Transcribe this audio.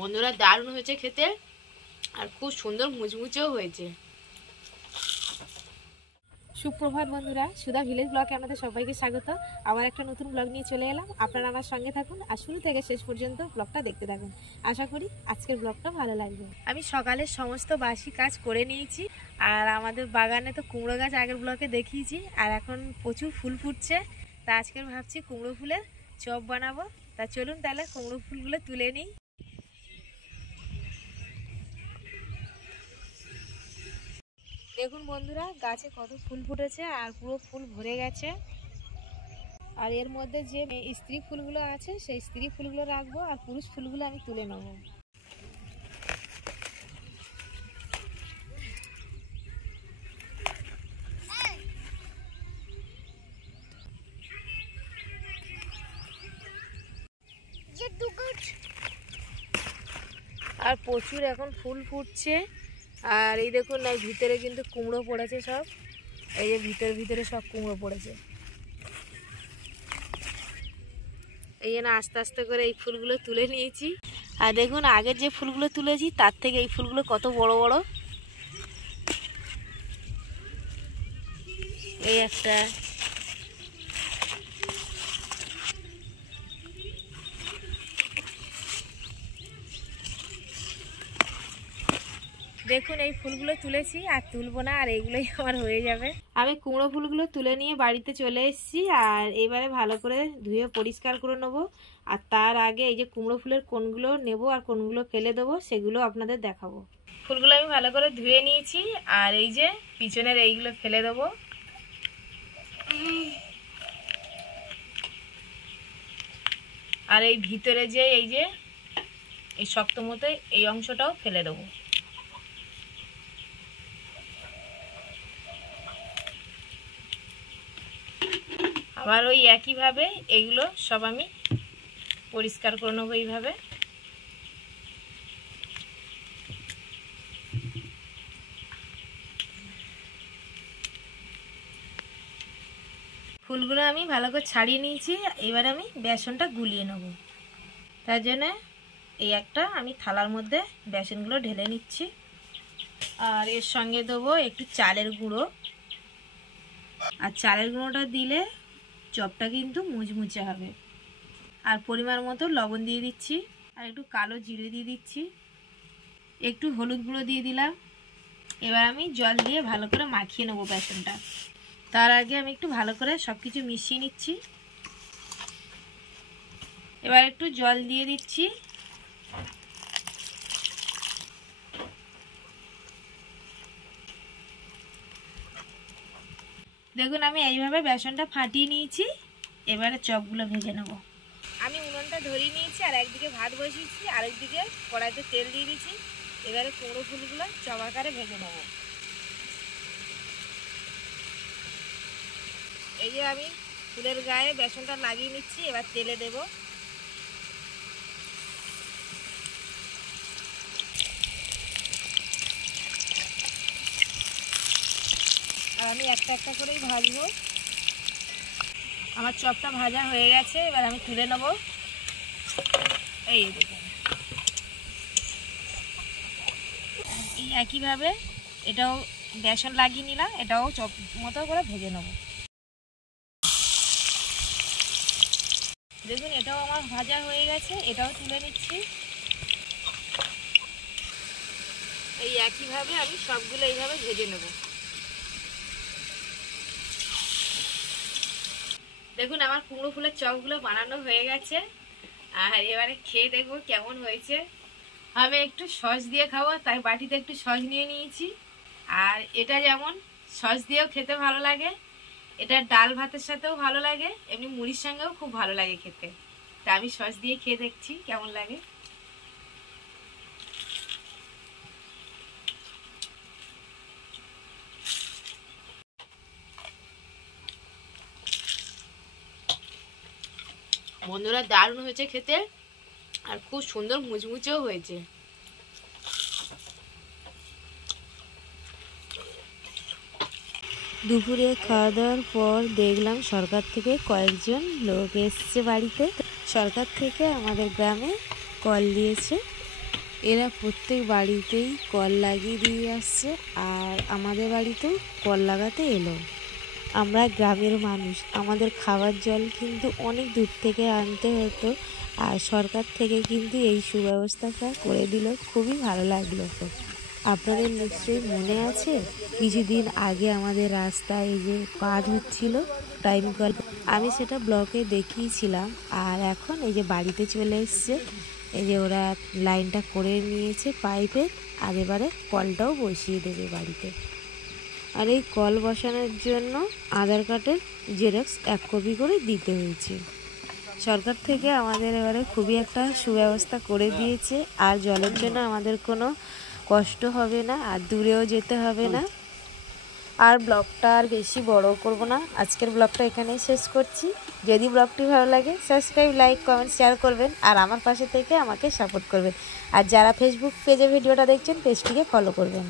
বন্ধুরা দারুণ হয়েছে খেতে আর খুব সুন্দর মুচমুচেও হয়েছে। সুপ্রভাত বন্ধুরা, সুধা ভিলেজ ব্লগে আপনাদের সবাইকে স্বাগত। আবার একটা নতুন ব্লগ নিয়ে চলে এলাম। আপনারা আমার সঙ্গে থাকুন আর শুরু থেকে শেষ পর্যন্ত ব্লগটা দেখতে থাকুন। আশা করি আজকের ব্লগটা ভালো লাগবে। আমি সকালের সমস্ত বাসি কাজ করে নিয়েছি আর আমাদের বাগানে তো কুমড়ো গাছ আগের ব্লগে দেখিয়েছি আর এখন প্রচুর ফুল ফুটছে। তা আজকের ভাবছি কুমড়ো ফুলের চপ বানাবো। তা চলুন তাহলে কুমড়ো ফুলগুলো তুলে নিই। দেখুন বন্ধুরা, গাছে কত ফুল ফুটেছে আর পুরো ফুল ভরে গেছে। আর এর মধ্যে যে স্ত্রী ফুলগুলো আছে সেই স্ত্রী ফুলগুলো রাখবো আর পুরুষ ফুলগুলো আমি তুলে নেব। আর প্রচুর এখন ফুল ফুটছে। আর এই দেখুন এই ভিতরে কিন্তু কুমড়ো পড়েছে সব। এই যে ভিতরে সব কুমড়ো পড়েছে। এই জন্য আস্তে আস্তে করে এই ফুলগুলো তুলে নিয়েছি। আর দেখুন আগের যে ফুলগুলো তুলেছি তার থেকে এই ফুলগুলো কত বড় বড়। এই একটা, দেখুন এই ফুলগুলো তুলেছি আর তুলবো না, আর এইগুলোই আমার হয়ে যাবে। আমি কুমড়ো ফুলগুলো তুলে নিয়ে বাড়িতে চলে এসেছি আর এবারে ভালো করে ধুয়ে পরিষ্কার করে নেবো। আর তার আগে এই যে কুমড়ো ফুলের কোনগুলো নেবো আর কোনগুলো ফেলে দেবো সেগুলো আপনাদের দেখাবো। ফুলগুলো আমি ভালো করে ধুয়ে নিয়েছি আর এই যে পিছনের এইগুলো ফেলে দেবো। আর এই ভিতরে যে এই শক্ত মতো এই অংশটাও ফেলে দেবো। আবার ওই একইভাবে এইগুলো সব আমি পরিষ্কার করে নেবো এইভাবে। ফুলগুলো আমি ভালো করে ছাড়িয়ে নিয়েছি। এবার আমি বেসনটা গুলিয়ে নেব। তার জন্য এই একটা আমি থালার মধ্যে বেসনগুলো ঢেলে নিচ্ছি। আর এর সঙ্গে দেবো একটু চালের গুঁড়ো। আর চালের গুঁড়োটা দিলে চপটা কিন্তু মুচমুচে হবে। আর পরিমাণ মতো লবণ দিয়ে দিচ্ছি আর একটু কালো জিরে দিয়ে দিচ্ছি, একটু হলুদ গুঁড়ো দিয়ে দিলাম। এবার আমি জল দিয়ে ভালো করে মাখিয়ে নেবো বেসনটা। তার আগে আমি একটু ভালো করে সব কিছু মিশিয়ে নিচ্ছি। এবার একটু জল দিয়ে দিচ্ছি। দেখুন আমি এইভাবে বেসনটা ফাটিয়ে নিয়েছি। এবারে চপগুলো ভেজে নেব। আমি উনুনটা ধরিয়ে নিয়েছি আর একদিকে ভাত বসিয়েছি আর একদিকে কড়াইতে তেল দিয়ে দিয়েছি। এবারে কুমড়ো ফুলগুলো চপ আকারে ভেজে নেব। এই যে আমি ফুলের গায়ে বেসনটা লাগিয়ে নিচ্ছি, এবার তেলে দেব। আর আমি একটা একটা করেই ভাজবো। আমার চপটা ভাজা হয়ে গেছে, এবার আমি তুলে নেব। এই দেখুন এই একইভাবে এটাও বেসন লাগিয়ে নিলাম, এটাও চপ মতো করে ভেজে নেব। দেখুন এটাও আমার ভাজা হয়ে গেছে, এটাও তুলে নিচ্ছি। এই একইভাবে আমি সবগুলো এইভাবে ভেজে নেব। দেখুন আমার কুমড়ো ফুলের চপগুলো বানানো হয়ে গেছে আর এবারে খেয়ে দেখবো কেমন হয়েছে। আমি একটু সস দিয়ে খাবো, তাই বাটিতে একটু সস নিয়ে নিয়েছি। আর এটা যেমন সস দিয়েও খেতে ভালো লাগে, এটা ডাল ভাতের সাথেও ভালো লাগে, এমনি মুড়ির সঙ্গেও খুব ভালো লাগে খেতে। তা আমি সস দিয়ে খেয়ে দেখছি কেমন লাগে। বন্ধুরা দারুণ হয়েছে খেতে আর খুব সুন্দর মুচমুচেও হয়েছে। দুপুরে খাওয়া দাওয়ার পর দেখলাম সরকার থেকে কয়েকজন লোক এসছে বাড়িতে। সরকার থেকে আমাদের গ্রামে কল দিয়েছে এরা প্রত্যেক বাড়িতেই কল লাগিয়ে দিয়ে আসছে, আর আমাদের বাড়িতেও কল লাগাতে এলো। আমরা গ্রামের মানুষ, আমাদের খাবার জল কিন্তু অনেক দূর থেকে আনতে হতো, আর সরকার থেকে কিন্তু এই সুব্যবস্থাটা করে দিল, খুবই ভালো লাগলো। আপনাদের নিশ্চয়ই মনে আছে কিছুদিন আগে আমাদের রাস্তায় এই যে কাজ হচ্ছিল প্রাইম কল, আমি সেটা ব্লকে দেখিয়েছিলাম। আর এখন এই যে বাড়িতে চলে এসছে, এই যে ওরা লাইনটা করে নিয়েছে পাইপের, আর এবারে কলটাও বসিয়ে দেবে বাড়িতে। আর এই কল বসানোর জন্য আধার কার্ডের জেরক্স 1 কপি করে দিতে হয়েছে। সরকার থেকে আমাদের এবারে খুবই একটা সুব্যবস্থা করে দিয়েছে, আর জলের জন্য আমাদের কোনো কষ্ট হবে না, আর দূরেও যেতে হবে না। আর ব্লগটা আর বেশি বড় করব না, আজকের ব্লগটা এখানেই শেষ করছি। যদি ব্লগটি ভালো লাগে সাবস্ক্রাইব, লাইক, কমেন্ট, শেয়ার করবেন, আর আমার পাশে থেকে আমাকে সাপোর্ট করবেন। আর যারা ফেসবুক পেজে ভিডিওটা দেখছেন পেজটিকে ফলো করবেন।